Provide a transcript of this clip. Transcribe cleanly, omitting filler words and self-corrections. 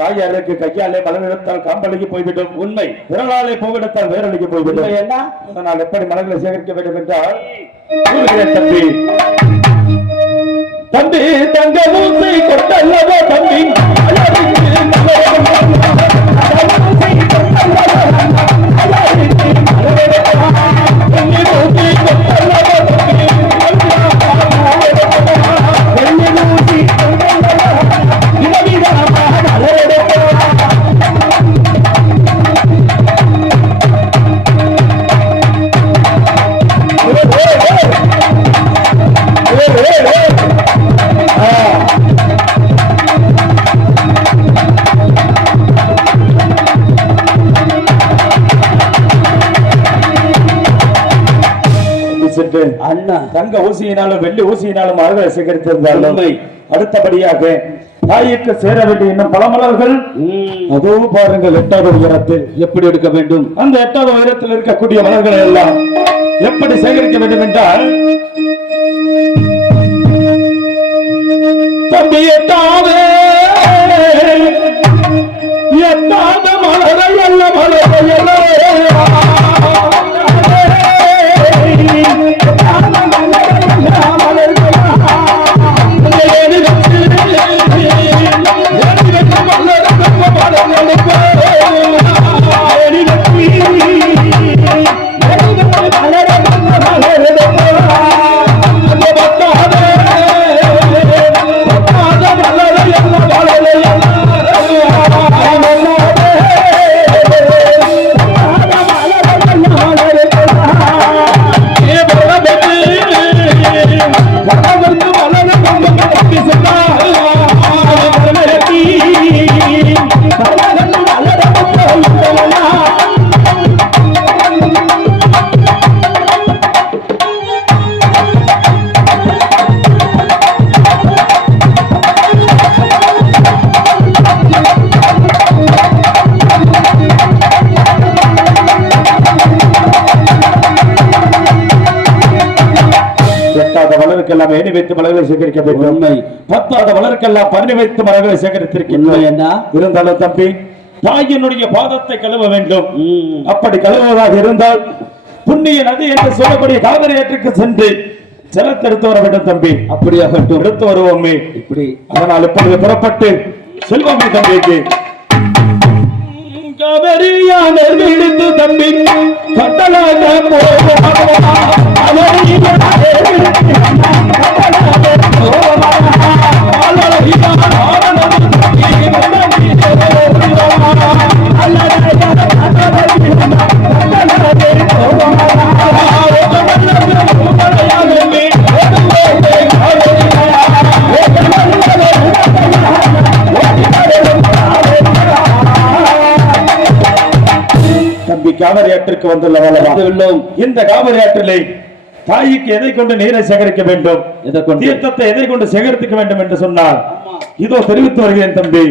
தாயாருக்கு கையாலே மலர் எடுத்தால் காம்பளிக்கு போய்விடும். உண்மை. விரலாலே பூவெடுத்தால் வேரளிக்கு போய்விடும். அதனால் எப்படி மலர்களை சேகரிக்க வேண்டும் என்றால் தம்பி தம்பி தங்க ஊசி கொட்டல்லவோ தம்பி தங்க ஊசியினாலும் வெள்ளி ஊசியினாலும் மலர்களை சேகரித்திருந்தாலும் அடுத்தபடியாக தாய்க்கு சேர வேண்டிய இன்னும் பல மலர்கள் அதோ பாருங்கள் 8வது உயரத்தில் எப்படி எடுக்க வேண்டும். அந்த 8வது உயரத்தில் இருக்கக்கூடிய மலர்களை எல்லாம் எப்படி சேகரிக்க வேண்டும் என்றால் தம்பி எட்டாவது மலரை அல்ல மலரை வளருக்கெல்லாம் எண்ணி வைத்து மலர்களை சேகரிக்க வேண்டும். 10வது வளருக்கெல்லாம் பண்ணி வைத்து மலர்களை சேகரித்திருக்கின்றன. இருந்தாலும் தம்பி தாயினுடைய பாதத்தை கழுவ வேண்டும். அப்படி கழுவுவதாக இருந்தால் புண்ணிய நதி என்று சொல்லக்கூடிய காவிரி ஆற்றுக்கு சென்று ஜலத்தை எடுத்து வர வேண்டும் தம்பி. அப்படியாகட்டும், எடுத்து வருவோமே. இப்படி அதனால் இப்பொழுது புறப்பட்டு செல்வோமே தம்பிக்கு. காவிரியான எடுத்து தம்பி கட்டலாக காவிரி ஆற்றுக்கு வந்துள்ளோம். இந்த காவிரி ஆற்றிலே தாய்க்கு எதை கொண்டு நீரை சேகரிக்க வேண்டும், தீர்த்தத்தை எதை கொண்டு சேகரிக்க வேண்டும் என்று சொன்னார். இதோ தெரிவித்து வருகிறேன் தம்பி.